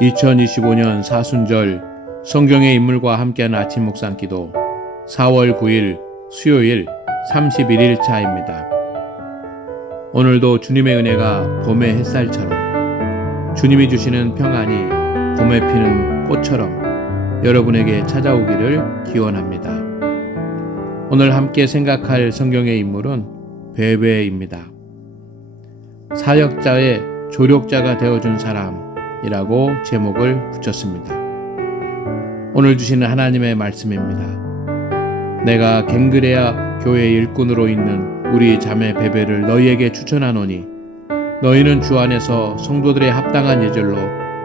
2025년 사순절 성경의 인물과 함께하는 아침 묵상기도 4월 9일 수요일 31일 차입니다. 오늘도 주님의 은혜가 봄의 햇살처럼 주님이 주시는 평안이 봄에 피는 꽃처럼 여러분에게 찾아오기를 기원합니다. 오늘 함께 생각할 성경의 인물은 베베입니다. 사역자의 조력자가 되어준 사람 이라고 제목을 붙였습니다. 오늘 주시는 하나님의 말씀입니다. 내가 갱그레아 교회 일꾼으로 있는 우리 자매 베베를 너희에게 추천하노니 너희는 주 안에서 성도들의 합당한 예절로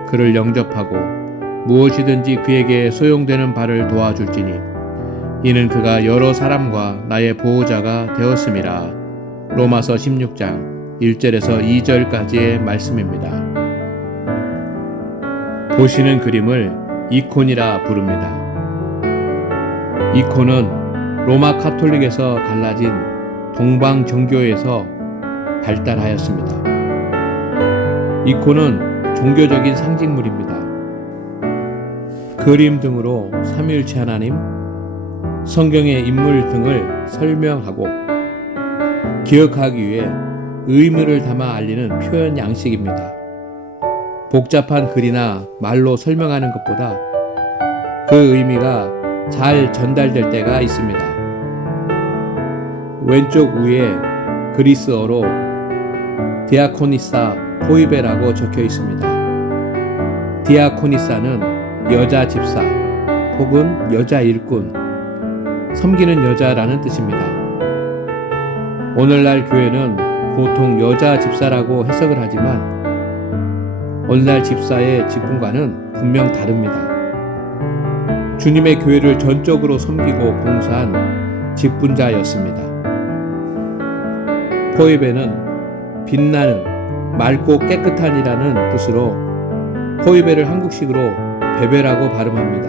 그를 영접하고 무엇이든지 그에게 소용되는 바를 도와줄지니 이는 그가 여러 사람과 나의 보호자가 되었음이라. 로마서 16장 1절에서 2절까지의 말씀입니다. 보시는 그림을 이콘이라 부릅니다. 이콘은 로마 카톨릭에서 갈라진 동방 종교에서 발달하였습니다. 이콘은 종교적인 상징물입니다. 그림 등으로 삼위일체 하나님, 성경의 인물 등을 설명하고 기억하기 위해 의미를 담아 알리는 표현 양식입니다. 복잡한 글이나 말로 설명하는 것보다 그 의미가 잘 전달될 때가 있습니다. 왼쪽 위에 그리스어로 디아코니사 포이베라고 적혀 있습니다. 디아코니사는 여자 집사 혹은 여자 일꾼, 섬기는 여자라는 뜻입니다. 오늘날 교회는 보통 여자 집사라고 해석을 하지만 오늘날 집사의 직분과는 분명 다릅니다. 주님의 교회를 전적으로 섬기고 봉사한 직분자였습니다. 포이베는 빛나는 맑고 깨끗한이라는 뜻으로 포이베를 한국식으로 베베라고 발음합니다.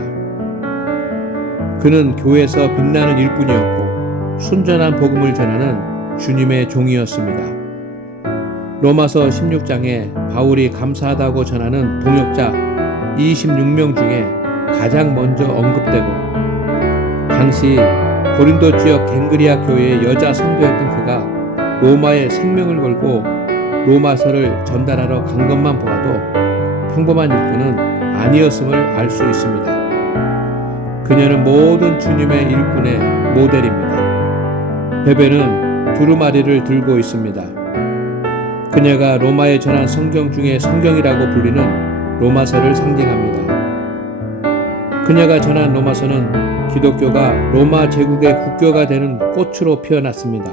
그는 교회에서 빛나는 일꾼이었고 순전한 복음을 전하는 주님의 종이었습니다. 로마서 16장에 바울이 감사하다고 전하는 동역자 26명 중에 가장 먼저 언급되고 당시 고린도 지역 갱그리아 교회의 여자 성도였던 그가 로마에 생명을 걸고 로마서를 전달하러 간 것만 보아도 평범한 일꾼은 아니었음을 알 수 있습니다. 그녀는 모든 주님의 일꾼의 모델입니다. 베베는 두루마리를 들고 있습니다. 그녀가 로마에 전한 성경 중에 성경이라고 불리는 로마서를 상징합니다. 그녀가 전한 로마서는 기독교가 로마 제국의 국교가 되는 꽃으로 표현했습니다.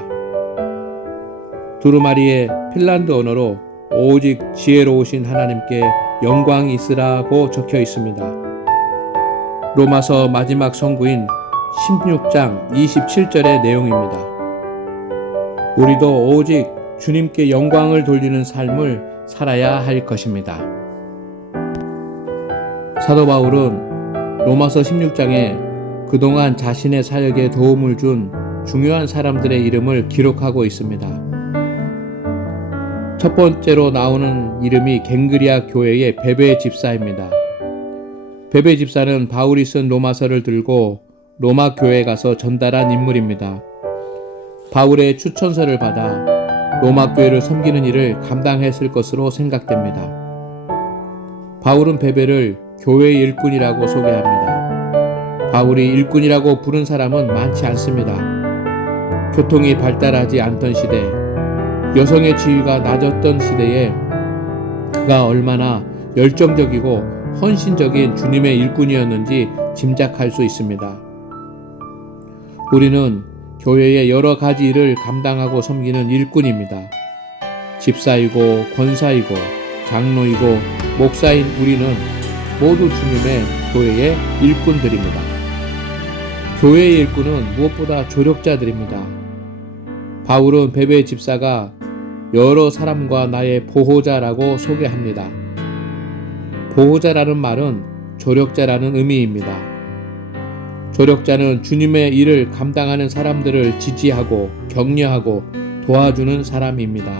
두루마리의 핀란드 언어로 오직 지혜로우신 하나님께 영광이 있으라고 적혀 있습니다. 로마서 마지막 성구인 16장 27절의 내용입니다. 우리도 오직 주님께 영광을 돌리는 삶을 살아야 할 것입니다. 사도 바울은 로마서 16장에 그동안 자신의 사역에 도움을 준 중요한 사람들의 이름을 기록하고 있습니다. 첫 번째로 나오는 이름이 갱그리아 교회의 베베 집사입니다. 베베 집사는 바울이 쓴 로마서를 들고 로마 교회에 가서 전달한 인물입니다. 바울의 추천서를 받아 로마 교회를 섬기는 일을 감당했을 것으로 생각됩니다. 바울은 베베를 교회의 일꾼이라고 소개합니다. 바울이 일꾼이라고 부른 사람은 많지 않습니다. 교통이 발달하지 않던 시대, 여성의 지위가 낮았던 시대에 그가 얼마나 열정적이고 헌신적인 주님의 일꾼이었는지 짐작할 수 있습니다. 우리는 교회의 여러 가지 일을 감당하고 섬기는 일꾼입니다. 집사이고 권사이고 장로이고 목사인 우리는 모두 주님의 교회의 일꾼들입니다. 교회의 일꾼은 무엇보다 조력자들입니다. 바울은 베베 집사가 여러 사람과 나의 보호자라고 소개합니다. 보호자라는 말은 조력자라는 의미입니다. 조력자는 주님의 일을 감당하는 사람들을 지지하고 격려하고 도와주는 사람입니다.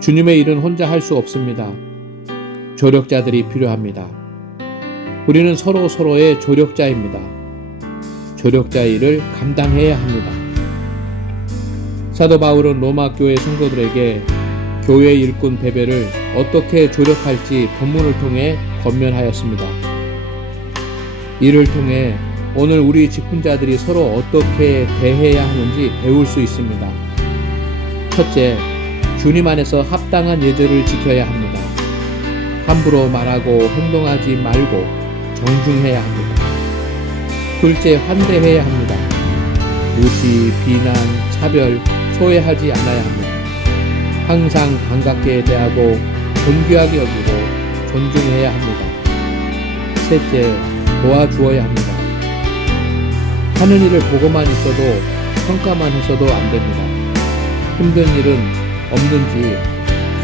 주님의 일은 혼자 할 수 없습니다. 조력자들이 필요합니다. 우리는 서로 서로의 조력자입니다. 조력자 일을 감당해야 합니다. 사도 바울은 로마 교회 성도들에게 교회 일꾼 베베를 어떻게 조력할지 본문을 통해 권면하였습니다. 이를 통해 오늘 우리 직분자들이 서로 어떻게 대해야 하는지 배울 수 있습니다. 첫째, 주님 안에서 합당한 예절을 지켜야 합니다. 함부로 말하고 행동하지 말고 정중해야 합니다. 둘째, 환대해야 합니다. 무시, 비난, 차별, 소외하지 않아야 합니다. 항상 반갑게 대하고 존귀하게 여기고 존중해야 합니다. 셋째, 도와주어야 합니다. 하는 일을 보고만 있어도 평가만 해서도 안 됩니다. 힘든 일은 없는지,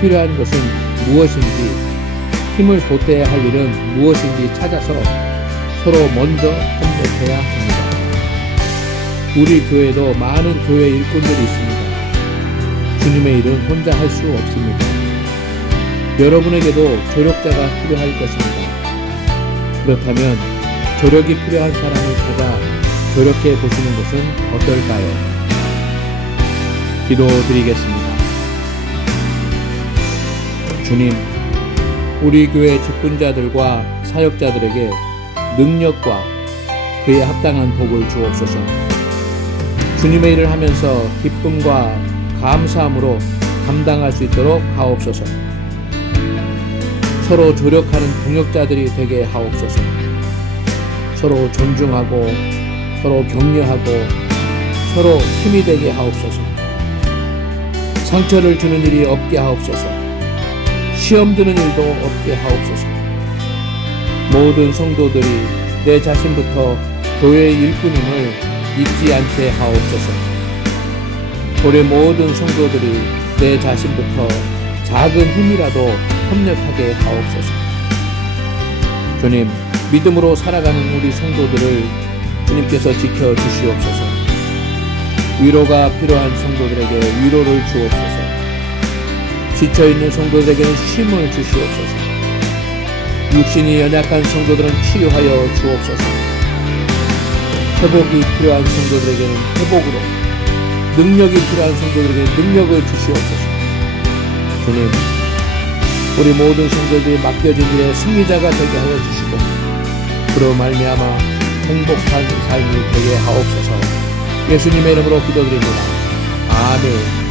필요한 것은 무엇인지, 힘을 보태야 할 일은 무엇인지 찾아서 서로 먼저 협력해야 합니다. 우리 교회도 많은 교회 일꾼들이 있습니다. 주님의 일은 혼자 할 수 없습니다. 여러분에게도 조력자가 필요할 것입니다. 그렇다면 조력이 필요한 사람을 찾아 조력해 보시는 것은 어떨까요? 기도 드리겠습니다. 주님, 우리 교회 직분자들과 사역자들에게 능력과 그에 합당한 복을 주옵소서. 주님의 일을 하면서 기쁨과 감사함으로 감당할 수 있도록 하옵소서. 서로 조력하는 동역자들이 되게 하옵소서. 서로 존중하고 서로 격려하고 서로 힘이 되게 하옵소서. 상처를 주는 일이 없게 하옵소서. 시험 드는 일도 없게 하옵소서. 모든 성도들이 내 자신부터 교회의 일꾼임을 잊지 않게 하옵소서. 우리 모든 성도들이 내 자신부터 작은 힘이라도 협력하게 하옵소서. 주님, 믿음으로 살아가는 우리 성도들을 주님께서 지켜 주시옵소서. 위로가 필요한 성도들에게 위로를 주옵소서. 지쳐 있는 성도들에게는 쉼을 주시옵소서. 육신이 연약한 성도들은 치유하여 주옵소서. 회복이 필요한 성도들에게는 회복으로, 능력이 필요한 성도들에게 능력을 주시옵소서. 주님, 우리 모든 성도들이 맡겨진 일의 승리자가 되게 하여 주시고, 그로 말미암아 행복한 삶이 되게 하옵소서. 예수님의 이름으로 기도드립니다. 아멘.